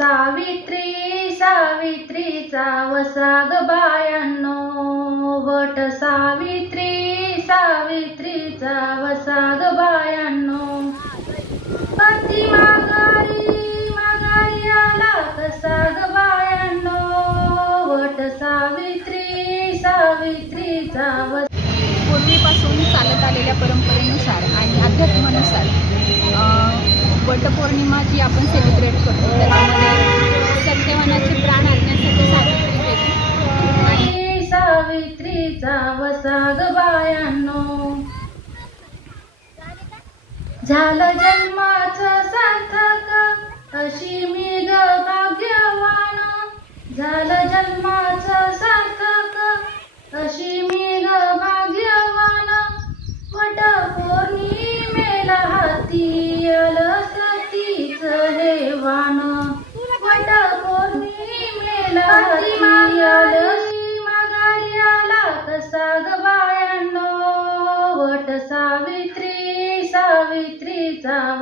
सावित्री सावित्रीचा वसाग बायांनो. वट सावित्री सावित्रीचा वसाग बायांनो. पती माघारी माघारी आला कसा ग बायांनो. वट सावित्री सावित्रीचा वसा पूर्वीपासून चालत आलेल्या परंपरेनुसार आणि अध्यात्मानुसार वटपौर्णिमा जी आपण सेलिब्रेट करतो. त्याच्यामध्ये सत्यवनाचे प्राण आणण्यासाठी सावित्री गेली सावित्रीचा वसाग बायांनो. झालं जन्माचं सार्थक अशी मी ग भाग्यवान. झालं जन्माचं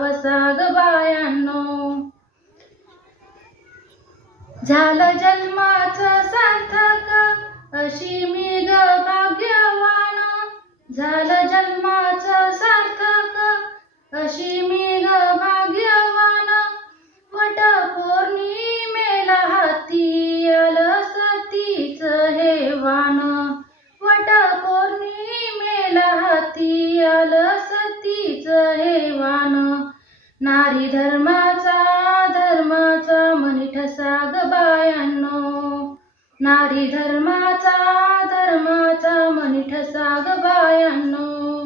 वसाग बायांनो. झालं जन्माच सार्थक अशी मी ग भाग्यवान. झालं जन्माच सार्थक अशी मी नारी धर्माचा धर्माचा मनी ठसा ग बायांनो. नारी धर्माचा धर्माचा मनी ठसा ग बायांनो.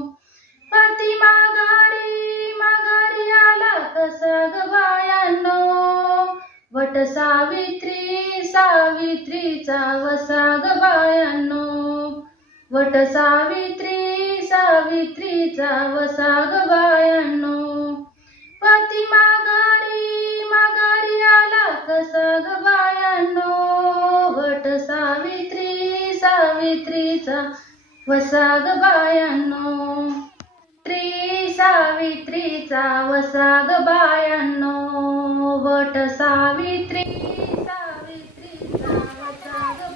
पती माघारी माघारी आला कसा ग बायांनो. वट सावित्री सावित्रीचा वसा ग बायांनो. वट सावित्री सावित्रीचा वसा ग वसाग बायांनो. त्रि सावित्रीचा वसाग बायांनो. वट सावित्री सावित्रीचा वसा ग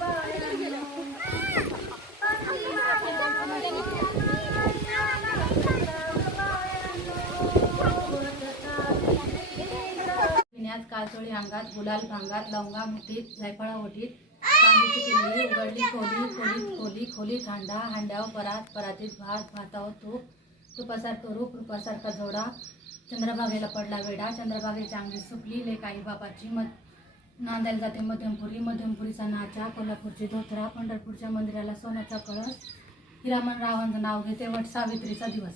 काळचोळी अंगात गुलाल भांगात लवंगा मुठीत जायफळा ओटीत चांदीची किल्ली उघडली खोली खोलीत खोली खोली हांडा हांड्यावर परात परातीत भात भातावर तूप तुपासारखं रूप रूपासारखा जोडा चंद्रभागेला पडला वेडा चंद्रभागेची अंगी सुकली ले काही बाबाची मत नांदायला जाते मध्यमपुरी. मध्यमपुरीचा नाचा कोल्हापूरची धोत्रा पंढरपूरच्या मंदिराला सोन्याचा कळस. हिरामन रावांचं नाव घेते वट सावित्रीचा दिवस.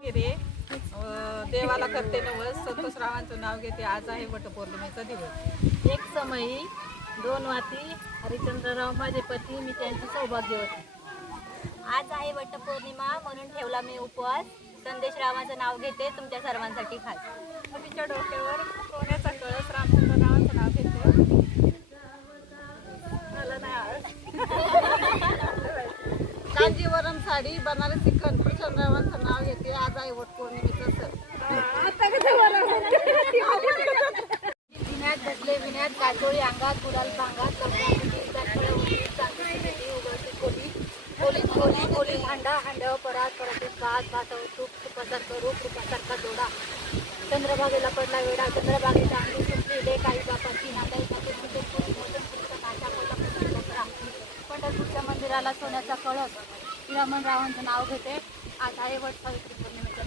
रे. देवाला करते नवस. संतोषरावांचं नाव घेते. आज आहे वटपौर्णिमेचा दिवस. एक समयी दोन वाती. हरिचंद्रराव माझे पती. मी त्यांची सौभाग्यवती आज आहे वटपौर्णिमा. म्हणून ठेवला मी उपवास. संदेशरावांचं नाव घेते. तुमच्या सर्वांसाठी खास. तिच्या डोक्यावर सोन्याचा कळस रामचंद्ररावांचं कांजीवरम साडी बनारसी खनपूर चंद्ररावांचं नाव घेते आज आहे वटपौर्णिमेचं सण. विण्यात बसले विण्यात काठोळी अंगात गुलाल भांगात खोली खोलीत हांडा हांड्यावर परात परातीत भात भातावर तूप तुपासारखं रूप रूपासारखा जोडा. चंद्रभागेला पडला वेडा चंद्रभागेच्या अंगी सुटली आई बापाची नांदाई मंदिराला सोन्याचा कळस. हिरामन रावांचं नाव घेते. आज आहे वट सावित्री पौर्णिमेचा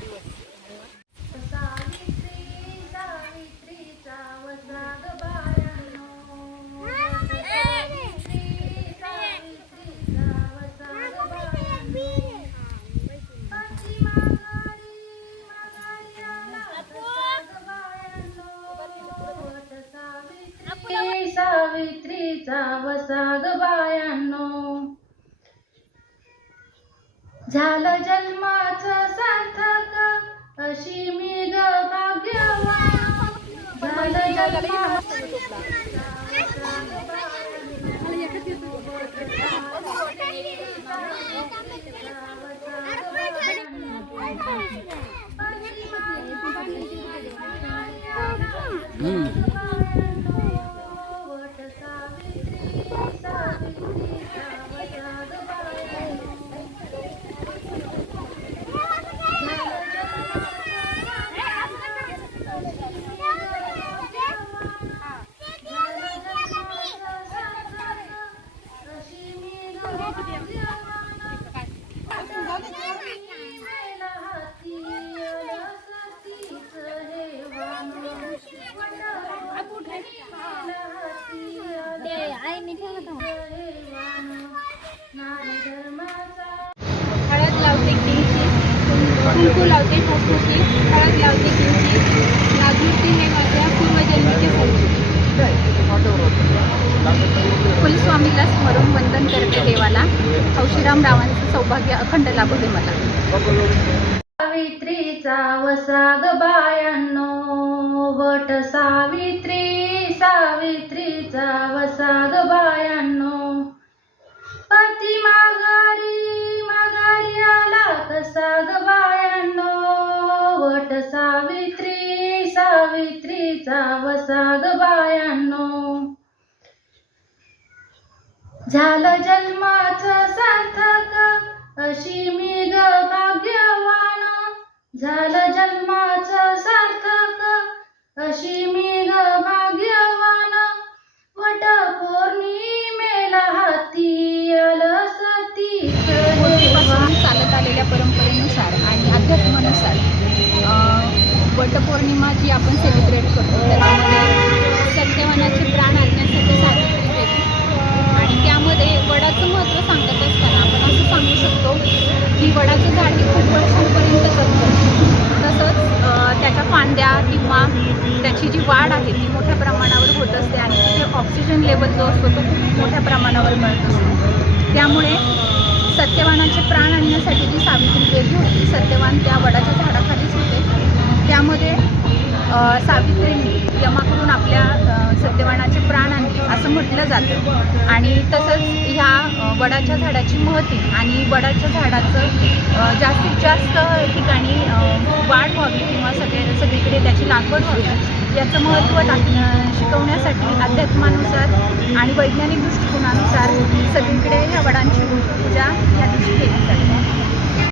झालं हळद लावते किंची कुंकू लावते ठसठशी हळद लावते किंची नागमूर्ती हे माझ्या पूर्वजन्मीचे कुलस्वामीला स्मरून वंदन करते देवाला. हौशीराम रावांचं सौभाग्य अखंड लाभू दे मला. सावित्रीचा वसाग बायांनो वट सावित्री सावित्रीचा वसाग वसाग बायांनो झालं जन्माच सार्थक अशी मी ग भाग्यवान. झालं जन्माच सार्थक अशी मी ग भाग्यवान. वट पौर्णिमेला हाती आलं सतीच चालत आलेल्या परंपरेनुसार आणि अध्यात्मानुसार वटपौर्णिमा जी आपण सेलिब्रेट करतो. त्याच्यामध्ये सत्यवानाचे प्राण आणण्यासाठी सावित्री गेली आणि त्यामध्ये वडाचं महत्त्व सांगत असताना आपण असं सांगू शकतो की वडाचं झाड हे खूप वर्षांपर्यंत जगतं. तसंच त्याच्या फांद्या किंवा त्याची जी वाढ आहे ती मोठ्या प्रमाणावर होत असते आणि तिथे ऑक्सिजन लेवल जो असतो तो खूप मोठ्या प्रमाणावर मिळत असतो. त्यामुळे सत्यवानाचे प्राण आणण्यासाठी जी सावित्री केली होती सत्यवान त्या वडाच्या झाडाखालीच होते. त्यामध्ये सावित्रींनी यमाकडून आपल्या सत्यवानाचे प्राण आणले असं म्हटलं जातं. आणि तसंच ह्या वडाच्या झाडाची महती आणि वडाच्या झाडाचं जास्तीत जास्त ठिकाणी वाढ व्हावी किंवा सगळे सगळीकडे त्याची लागवड व्हावी याचं महत्त्व टाक शिकवण्यासाठी अध्यात्मानुसार आणि वैज्ञानिक दृष्टिकोनानुसार सगळीकडे ह्या वडांची पूजा या दिवशी केली जाते.